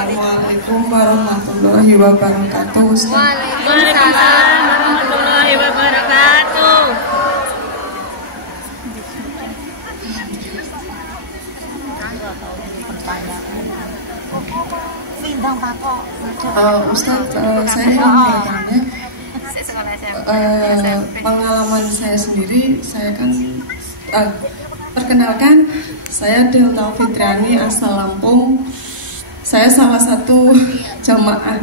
Assalamualaikum warahmatullahi wabarakatuh. Waalaikumsalam warahmatullahi wabarakatuh. Ustadz, saya ingin bertanya, pengalaman saya sendiri, saya kan perkenalkan, saya Delta Fitriani asal Lampung. Saya salah satu jamaah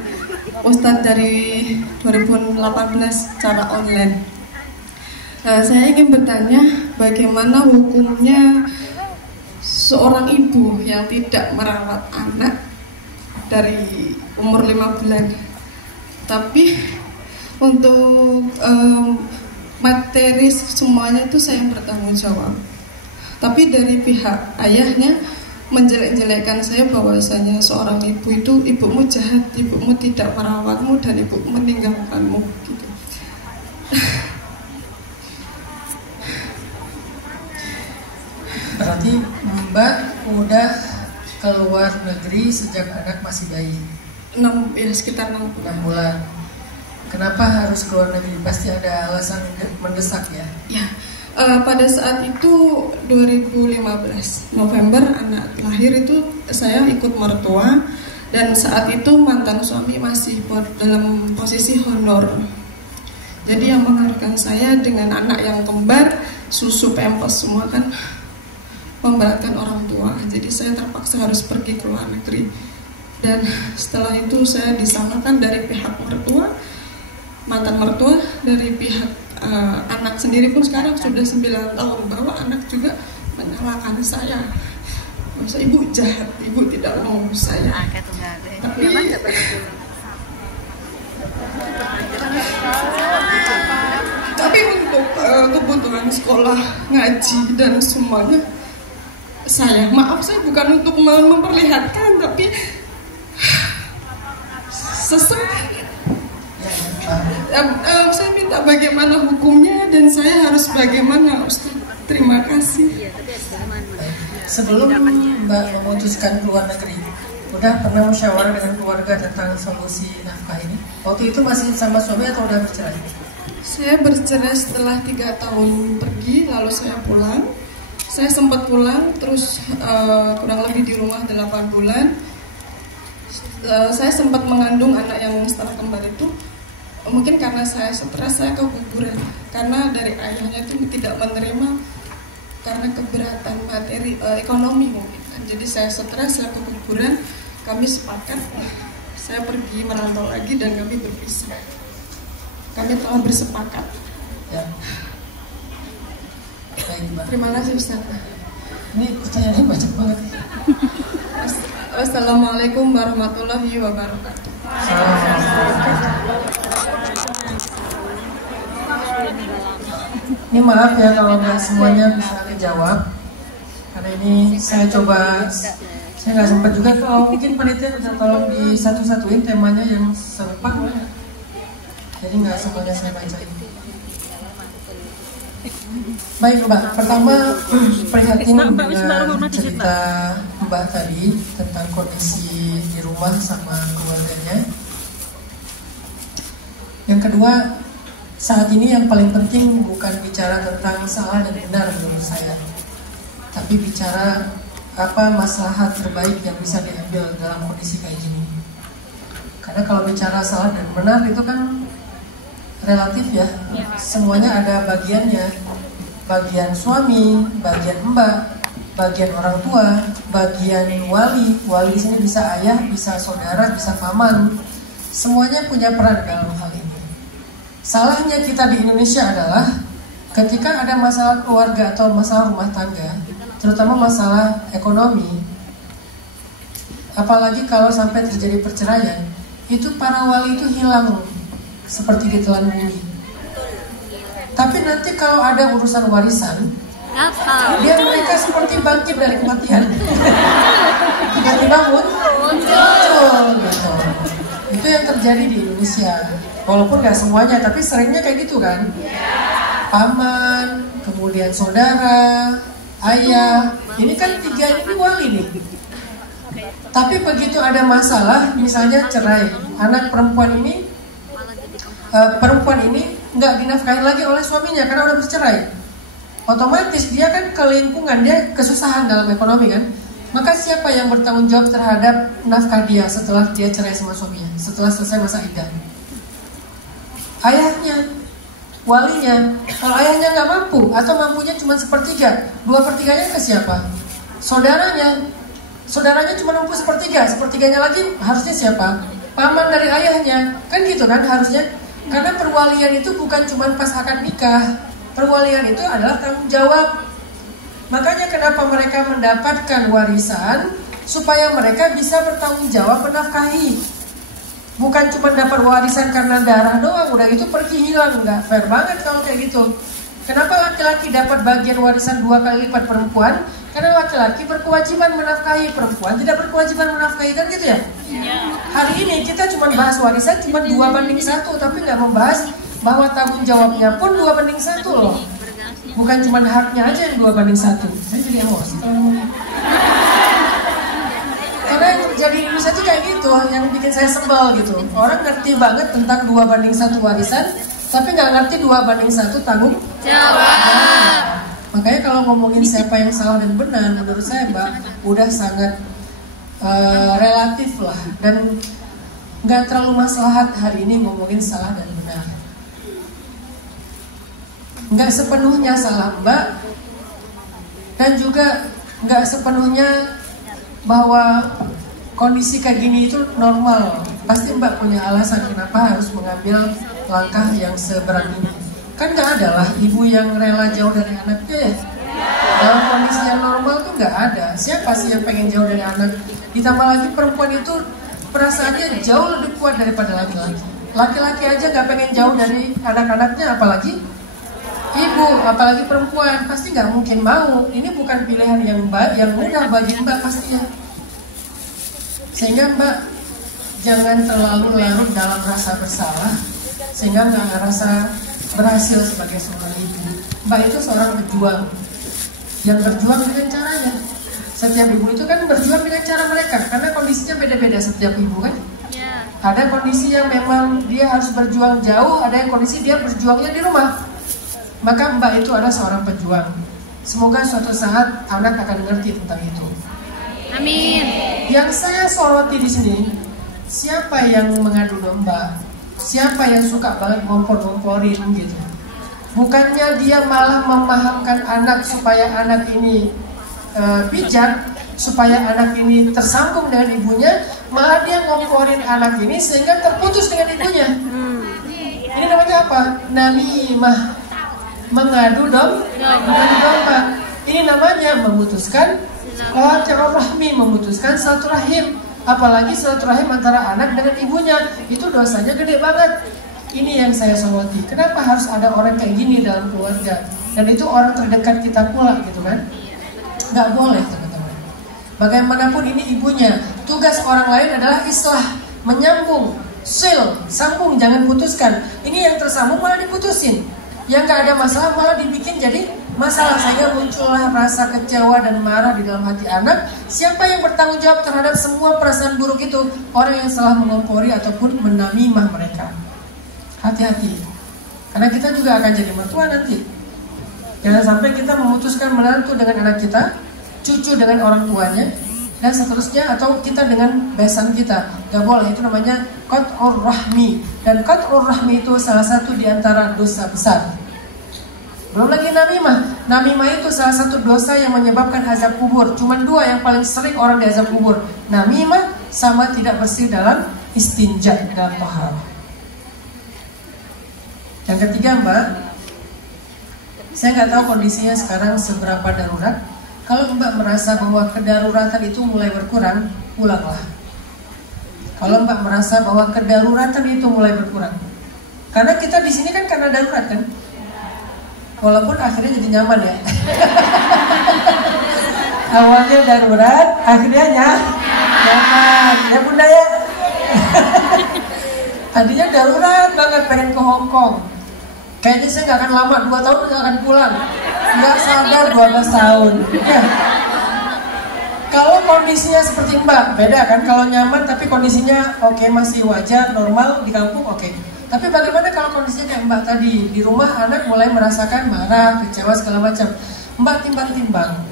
Ustadz dari 2018 secara online. Saya ingin bertanya, bagaimana hukumnya seorang ibu yang tidak merawat anak dari umur 5 bulan, tapi untuk materi semuanya itu saya yang bertanggung jawab. Tapi dari pihak ayahnya menjelek-jelekkan saya bahwasanya seorang ibu itu, ibumu jahat, ibumu tidak merawatmu dan ibumu meninggalkanmu gitu. Berarti Mbak udah keluar negeri sejak anak masih bayi? Sekitar 6 bulan. Kenapa harus keluar negeri? Pasti ada alasan mendesak ya? Ya, pada saat itu 2015 November anak lahir itu saya ikut mertua, dan saat itu mantan suami masih dalam posisi honor. Jadi yang mengharuskan saya dengan anak yang kembar, susu pampers semua kan memberatkan orang tua. Jadi saya terpaksa harus pergi ke luar negeri. Dan setelah itu saya disalahkan dari pihak mertua, mantan mertua, dari pihak anak sendiri pun sekarang sudah 9 tahun, bahwa anak juga menyalahkan saya. Masa ibu jahat, ibu tidak mau saya. Tapi untuk kebutuhan sekolah, ngaji dan semuanya, saya bukan untuk memperlihatkan, tapi saya minta bagaimana hukumnya dan saya harus bagaimana, Ustaz. Terima kasih. Sebelum Mbak memutuskan keluar negeri, udah pernah musyawarah dengan keluarga tentang solusi nafkah ini? Waktu itu masih sama suami atau udah bercerai? Saya bercerai setelah 3 tahun pergi, lalu saya pulang. Saya sempat pulang, terus kurang lebih di rumah 8 bulan. Saya sempat mengandung anak yang setelah kembar itu. Mungkin karena saya stres, saya keguguran. Karena dari ayahnya itu tidak menerima karena keberatan materi ekonomi mungkin. Jadi saya stres, saya keguguran. Kami sepakat, saya pergi merantau lagi dan kami berpisah. Kami telah bersepakat. Ya. Terima kasih Ustaz. Ini pertanyaannya banyak banget. Assalamualaikum warahmatullahi wabarakatuh. Ini maaf ya kalau nggak semuanya bisa dijawab, karena ini saya nggak sempat juga. Kalau mungkin panitia bisa tolong di satu-satuin temanya yang serupa, jadi nggak semuanya saya bacain. Baik Mbak, pertama prihatin dengan cerita Mbak tadi tentang kondisi di rumah sama keluarganya. Yang kedua, saat ini yang paling penting bukan bicara tentang salah dan benar menurut saya, tapi bicara apa maslahat terbaik yang bisa diambil dalam kondisi kayak gini. Karena kalau bicara salah dan benar itu kan relatif ya, semuanya ada bagiannya. Bagian suami, bagian mbak, bagian orang tua, bagian wali. Wali di sini bisa ayah, bisa saudara, bisa paman. Semuanya punya peran dalam hal ini. Salahnya kita di Indonesia adalah ketika ada masalah keluarga atau masalah rumah tangga, terutama masalah ekonomi, apalagi kalau sampai terjadi perceraian, itu para wali itu hilang seperti ditelan bumi. Tapi nanti kalau ada urusan warisan, biar mereka seperti bangkit dari kematian, tiba-tiba muncul gitu. Itu yang terjadi di Indonesia. Walaupun nggak semuanya, tapi seringnya kayak gitu kan. Paman, kemudian saudara, ayah. Ini kan 3 ini wali nih. Tapi begitu ada masalah, misalnya cerai, anak perempuan ini nggak dinafkahi lagi oleh suaminya karena udah bercerai. Otomatis dia kan ke lingkungan, dia kesusahan dalam ekonomi kan. Maka siapa yang bertanggung jawab terhadap nafkah dia setelah dia cerai sama suaminya, setelah selesai masa iddah? Ayahnya, walinya. Kalau ayahnya nggak mampu atau mampunya cuma 1/3, 2/3-nya ke siapa? Saudaranya cuma mampu 1/3, 1/3-nya lagi harusnya siapa? Paman dari ayahnya, kan gitu kan harusnya. Karena perwalian itu bukan cuma pas akad nikah, perwalian itu adalah tanggung jawab. Makanya kenapa mereka mendapatkan warisan, supaya mereka bisa bertanggung jawab menafkahi. Bukan cuma dapat warisan karena darah doang, udah itu pergi hilang. Nggak fair banget kalau kayak gitu. Kenapa laki-laki dapat bagian warisan 2 kali lipat perempuan? Karena laki-laki berkewajiban menafkahi, perempuan tidak berkewajiban menafkahi, kan gitu ya? Hari ini kita cuma bahas warisan cuma 2/1, tapi nggak membahas bahwa tanggung jawabnya pun 2/1 loh. Bukan cuma haknya aja yang 2/1. Saya jadi emosi kalau ngomongnya. Karena yang terjadi di Indonesia itu kayak gitu, yang bikin saya sebel gitu. Orang ngerti banget tentang 2/1 warisan, tapi nggak ngerti 2/1 tanggung jawab. Makanya kalau ngomongin siapa yang salah dan benar, menurut saya Mbak udah sangat relatif lah, dan nggak terlalu maslahat hari ini ngomongin salah dan benar. Nggak sepenuhnya salah Mbak, dan juga nggak sepenuhnya bahwa kondisi kayak gini itu normal. Pasti Mbak punya alasan kenapa harus mengambil langkah yang seberat ini. Kan nggak ada lah ibu yang rela jauh dari anaknya ya. Dalam kondisi yang normal tuh nggak ada. Siapa sih yang pengen jauh dari anak? Ditambah lagi perempuan itu perasaannya jauh lebih kuat daripada laki-laki. Laki-laki aja nggak pengen jauh dari anak-anaknya, apalagi ibu, apalagi perempuan. Pasti nggak mungkin mau. Ini bukan pilihan yang mudah bagi Mbak pastinya. Sehingga Mbak jangan terlalu larut dalam rasa bersalah, sehingga nggak ngerasa berhasil sebagai seorang ibu. Mbak itu seorang pejuang yang berjuang dengan caranya. Setiap ibu itu kan berjuang dengan cara mereka, karena kondisinya beda-beda setiap ibu kan. Ada kondisi yang memang dia harus berjuang jauh, ada yang kondisi dia berjuangnya di rumah. Maka Mbak itu adalah seorang pejuang. Semoga suatu saat anak akan mengerti tentang itu. Amin. Yang saya soroti di sini, siapa yang mengadu domba? Siapa yang suka banget ngompor-ngomporin gitu? Bukannya dia malah memahamkan anak supaya anak ini bijak, supaya anak ini tersambung dengan ibunya, malah dia ngomporin anak ini sehingga terputus dengan ibunya. Ini namanya apa? Namimah, mengadu domba. Ini namanya memutuskan silaturahmi, memutuskan silaturahim. Apalagi silaturahim antara anak dengan ibunya, itu dosanya gede banget. Ini yang saya soroti. Kenapa harus ada orang kayak gini dalam keluarga? Dan itu orang terdekat kita pula gitu kan? Nggak boleh teman-teman. Bagaimanapun ini ibunya. Tugas orang lain adalah islah, menyambung, sambung, jangan putuskan. Ini yang tersambung malah diputusin. Yang nggak ada masalah malah dibikin jadi masalah. Sehingga muncullah rasa kecewa dan marah di dalam hati anak. Siapa yang bertanggung jawab terhadap semua perasaan buruk itu? Orang yang salah mengompori ataupun menamimah mereka. Hati-hati, karena kita juga akan jadi mertua nanti. Jangan sampai kita memutuskan menantu dengan anak kita, cucu dengan orang tuanya, dan seterusnya, atau kita dengan besan kita. Gak boleh, itu namanya qat'ur rahmi. Dan qat'ur rahmi itu salah satu di antara dosa besar. Belum lagi namimah. Namimah itu salah satu dosa yang menyebabkan azab kubur. Cuma 2 yang paling sering orang diazab kubur. Namimah sama tidak bersih dalam istinja, dalam taharah. Yang ketiga Mbak, saya nggak tahu kondisinya sekarang seberapa darurat. Kalau Mbak merasa bahwa kedaruratan itu mulai berkurang, pulanglah. Kalau Mbak merasa bahwa kedaruratan itu mulai berkurang, karena kita di sini kan karena darurat kan, walaupun akhirnya jadi nyaman ya. Awalnya darurat, akhirnya nyaman. Ya Bunda ya. Tadinya darurat banget, pengen ke Hong Kong. Kayaknya saya nggak akan lama, 2 tahun nggak akan pulang. Nggak sadar 12 tahun. Ya. Kalau kondisinya seperti Mbak, beda kan? Kalau nyaman tapi kondisinya oke, masih wajar, normal di kampung oke. Tapi bagaimana kalau kondisinya kayak Mbak tadi, di rumah anak mulai merasakan marah, kecewa segala macam. Mbak timbang-timbang,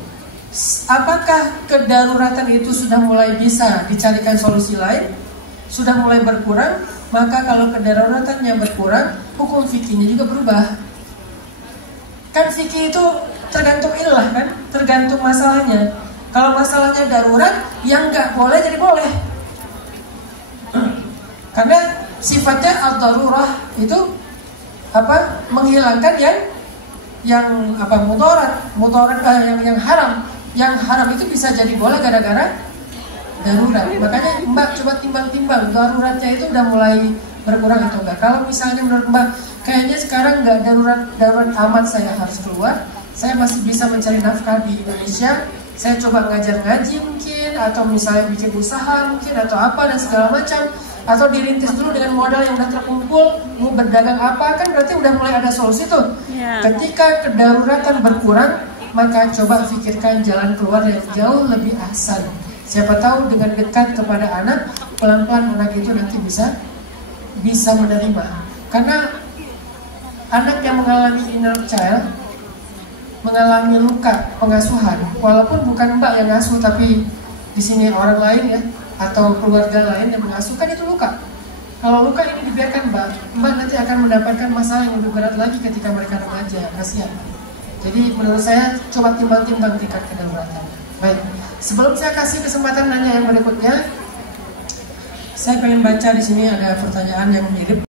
apakah kedaruratan itu sudah mulai bisa dicarikan solusi lain? Sudah mulai berkurang? Maka kalau kedaruratannya berkurang, hukum fikihnya juga berubah. Kan fikih itu tergantung ilah kan, tergantung masalahnya. Kalau masalahnya darurat, yang nggak boleh jadi boleh. Karena sifatnya ad-darurah itu apa? Menghilangkan yang apa? Mudarat yang haram. Yang haram itu bisa jadi boleh gara-gara darurat. Makanya Mbak coba timbang-timbang, daruratnya itu udah mulai berkurang atau enggak. Kalau misalnya menurut Mbak kayaknya sekarang nggak darurat amat, saya harus keluar, saya masih bisa mencari nafkah di Indonesia, saya coba ngajar ngaji mungkin, atau misalnya bikin usaha mungkin, atau apa dan segala macam, atau dirintis dulu dengan modal yang udah terkumpul, mau berdagang apa, kan berarti udah mulai ada solusi tuh. Ketika kedaruratan berkurang, maka coba pikirkan jalan keluar yang jauh lebih ahsan. Siapa tahu dengan dekat kepada anak, pelan-pelan anak itu nanti bisa menerima. Karena anak yang mengalami inner child, mengalami luka pengasuhan, walaupun bukan Mbak yang ngasuh, tapi di sini orang lain ya, atau keluarga lain yang mengasuh, kan itu luka. Kalau luka ini dibiarkan Mbak nanti akan mendapatkan masalah yang lebih berat lagi ketika mereka remaja, kasihan. Jadi menurut saya coba timbang-timbang tingkat kedaruratan. Baik, sebelum saya kasih kesempatan nanya yang berikutnya, saya pengen baca di sini ada pertanyaan yang mirip.